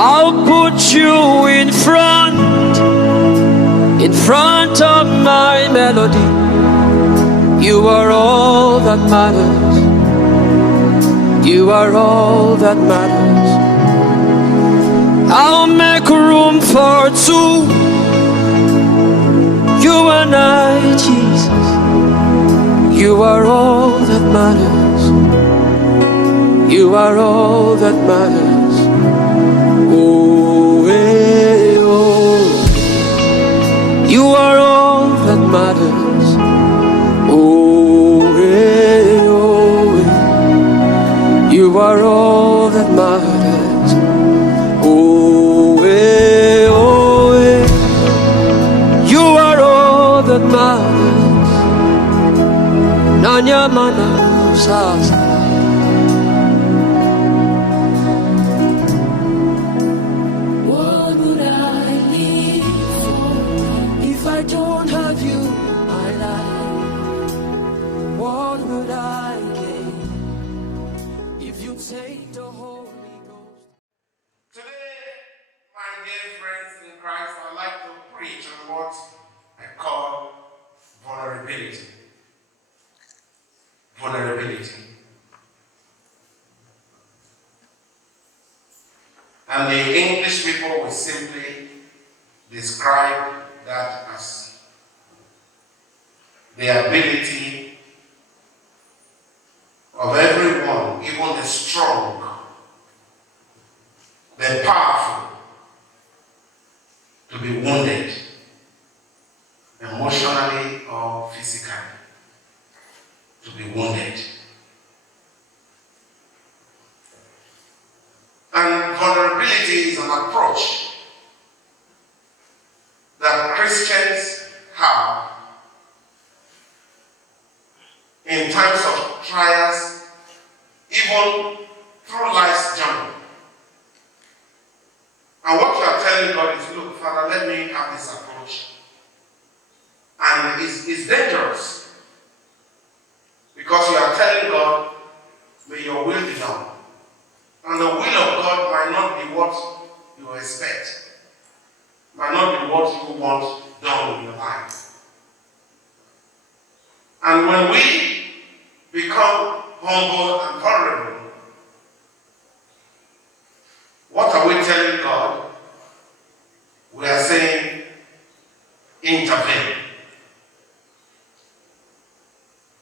I'll put you in front of my melody. You are all that matters. You are all that matters. I'll make room for two. You and I, Jesus. You are all that matters. You are all that matters. Oh, hey, oh. You are all that matters. Oh, hey, oh, hey. You are all that matters. Oh, hey, oh, hey. You are all that matters. Nanya mana sasa. What would I live for if I don't have you, my life? What would I gain if you take the Holy Ghost? Today, my dear friends in Christ, I'd like to preach on what I call vulnerability. Vulnerability. And the English people will simply describe that as the ability of everyone, even the strong, the powerful, to be wounded, emotionally or physically, to be wounded. And vulnerability is an approach that Christians have in times of trials, even through life's journey. And what you are telling God is, look, Father, let me have this approach. And it's dangerous. Because you are telling God, may your will be done. And the will of God might not be what you expect. Might not be what you want done in your life. And when we become humble and vulnerable, what are we telling God? We are saying, intervene.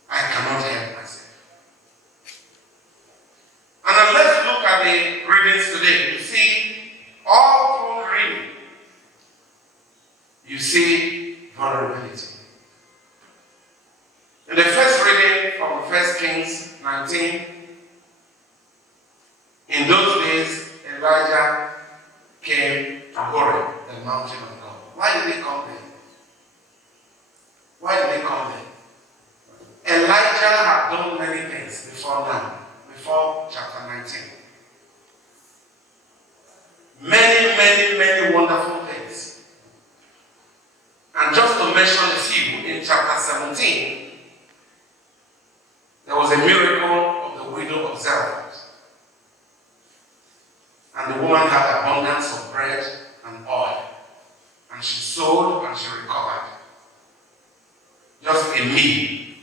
I cannot help myself. And then let's look at the readings today. You see, all through reading, you see vulnerability. In the first reading from 1 Kings 19, in those days, Elijah came to Horeb, the mountain of God. Why did he come there? Why did he come there? Elijah had done many things before now, before chapter 19. Many wonderful things. And just to mention a few, in chapter 17, there was a miracle of the widow of Zarephath. And the woman had abundance of bread and oil. And she sold and she recovered. Just a meal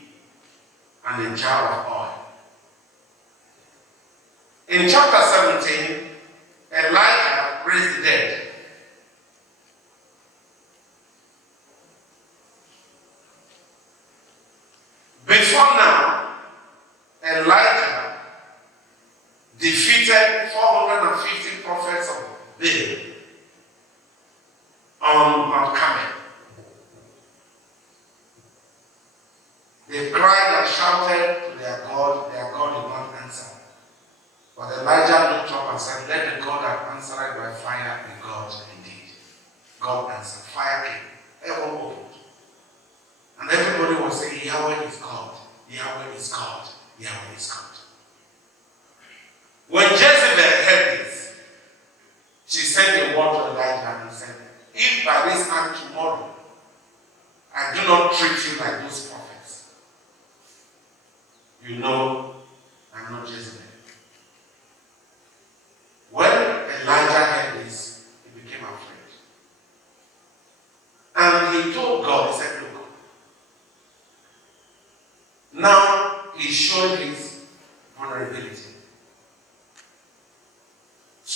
and a jar of oil. In chapter 17, Elijah raised the dead. Before now, Elijah defeated 450 prophets of Baal on Mount Carmel. They cried and shouted to their God did not answer. But Elijah looked up and said, let the God that answered by fire be God indeed. God answered. Fire came. Heaven opened. And everybody was saying, Yahweh is God. Yahweh is God. Yahweh is God. When Jezebel heard this, she sent a word to Elijah and said, if by this time tomorrow I do not treat you like those prophets, you know I'm not Jezebel. When Elijah heard this,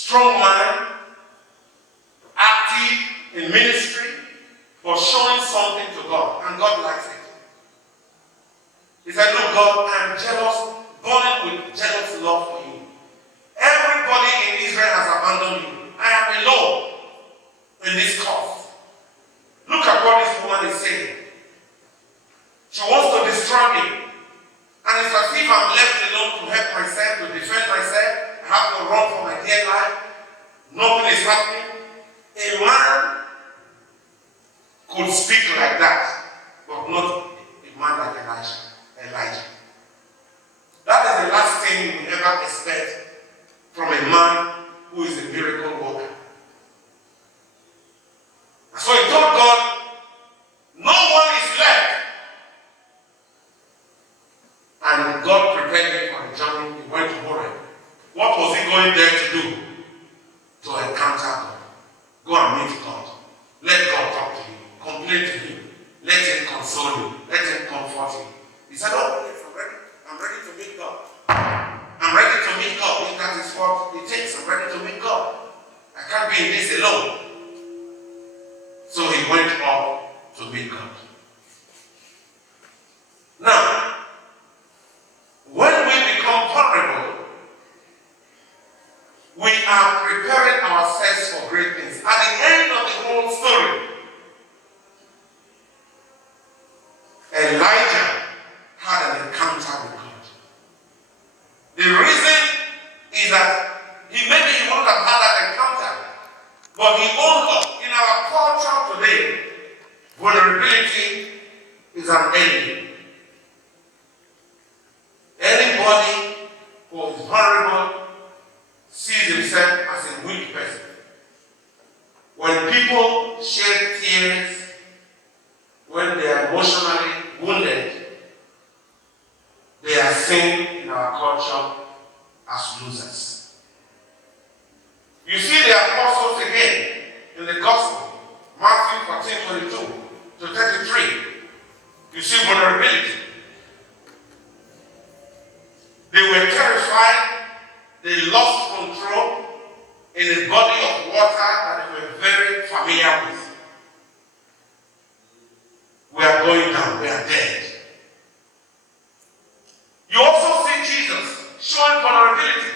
strong man, active in ministry, but showing something to God, and God likes it. He said, look, God, I am jealous, burning with jealous love for you. Everybody in Israel has abandoned you. I am alone in this cause. Look at what this woman is saying. She wants to destroy me. And it's as if I'm left alone to help myself, to defend myself. I have to run for my dear life. Nothing is happening. A man could speak like that, but not a man like Elijah. That is the last thing you will ever expect from a man who is a miracle worker. And so he told God, no one is left. And God prepared him for the journey. He went to Horeb. What was he going there to do? To encounter God. Go and meet God. Let God talk to you. Complain to him. Let him console you. Let him comfort you. He said, oh, yes, I'm ready to meet God. I'm ready to meet God. If that is what it takes, I'm ready to meet God. I can't be in this alone. So he went up to meet God. Now, when we become vulnerable, we are preparing ourselves for great things. At the end of the whole story, Elijah had an encounter with God. The reason is that he wouldn't have had that encounter, but he owned up. In our culture today, vulnerability is an enemy. Anybody who is vulnerable sees himself as a weak person. When people shed tears, when they are emotionally wounded, they are seen in our culture as losers. You see the apostles again in the gospel, Matthew 14:22 to 33. You see vulnerability. They were terrified. They lost control in a body of water that they were very familiar with. We are going down. We are dead. You also see Jesus showing vulnerability.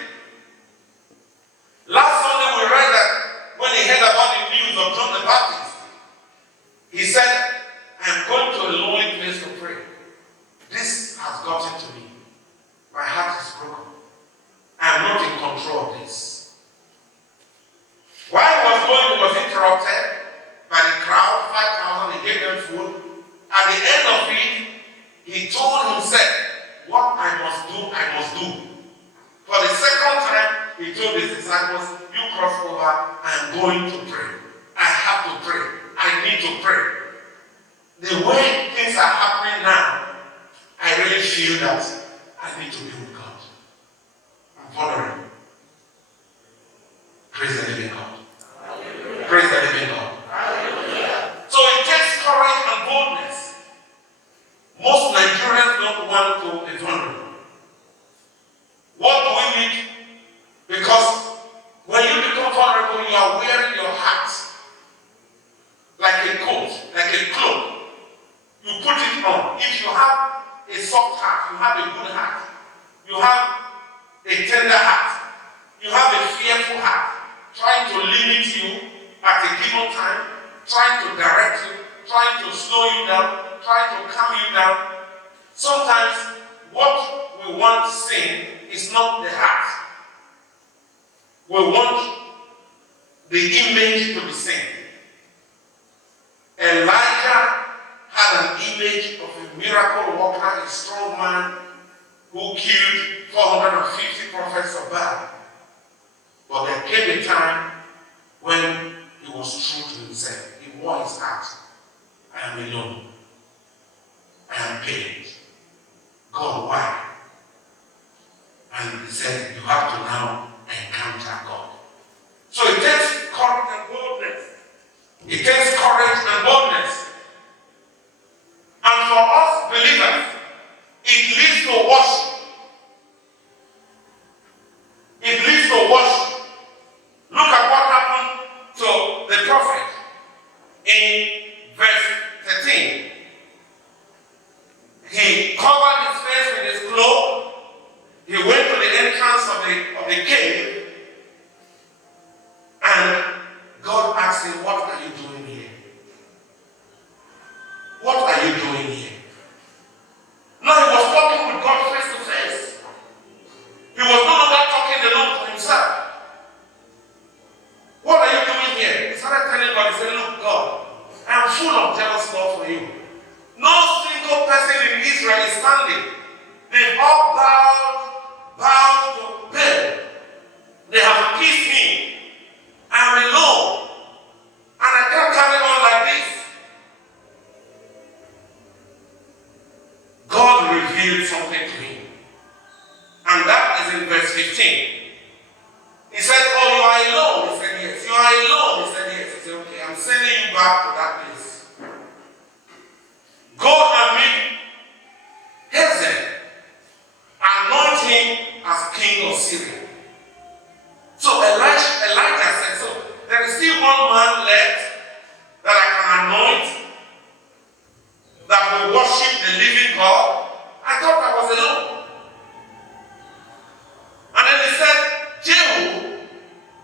Last Sunday we read that when he heard about the news of John the Baptist, he said, I am going to a lonely place to pray. This has gotten to me. My heart is broken. I am not in control of this. While he was going, he was interrupted by the crowd, 5,000, he gave them food. At the end of it, he told himself, what I must do, I must do. For the second time, he told his disciples, you cross over, I am going to pray. I have to pray. I need to pray. The way things are happening now, I really feel that I need to be with God. I'm vulnerable. Praise the living God. Hallelujah. Praise the living God. Hallelujah. So it takes courage and boldness. Most Nigerians don't want to be vulnerable. What do we need? Because when you become vulnerable, you are wearing your heart like a coat, like a cloak. You put it on. If you have a soft heart, you have a good heart. You have a tender heart. You have a fearful heart, trying to limit you at a given time, trying to direct you, trying to slow you down, trying to calm you down. Sometimes what we want seen is not the heart. We want the image to be seen. Elijah had an image of a miracle worker, a strong man who killed 450 prophets of Baal. But there came a time when he was true to himself. He wore his heart. I am alone. I am pained. God, why? And he said, you have to now encounter God. So it takes courage and boldness. It takes courage and boldness. And for us believers, it leads to worship. It leads to worship. asked him, what are you doing here? What are you doing here? Now he was talking with God face to face. He was no longer talking alone to himself. What are you doing here? He started telling God, he said, look, God, I am full of jealous love for you. No single person in Israel is standing. They've all bowed to Baal. They have kissed me. I am alone. And I can't carry on like this. God revealed something to him. And that is in verse 15. He said, oh, you are alone. He said, yes. You are alone. He said, yes. He said, okay, I'm sending you back to that place. Go and meet Hazael. Anoint him as king of Syria. So Elijah said, so there is still one man left that I can anoint, that will worship the living God. I thought I was alone. And then he said, Jehu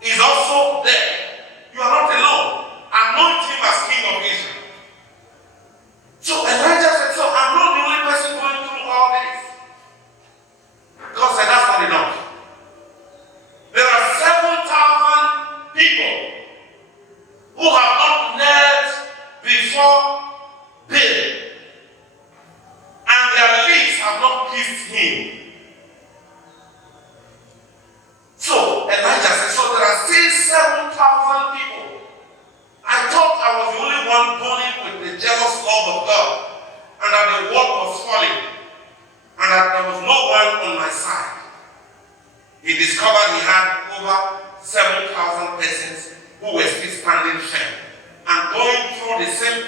is also there. You are not alone. Anoint him as king of Israel. So Elijah said, so I'm not the only person going through all this. God said, that's not enough. There are 7,000 people who have not knelt before Baal, and their lips have not kissed him. So Elijah said, so there are still 7,000 people. I thought I was the only one burning with the jealous love of God, and that the world was falling, and that there was no one on my side. He discovered he had over 7,000 persons who were still standing firm and going through the same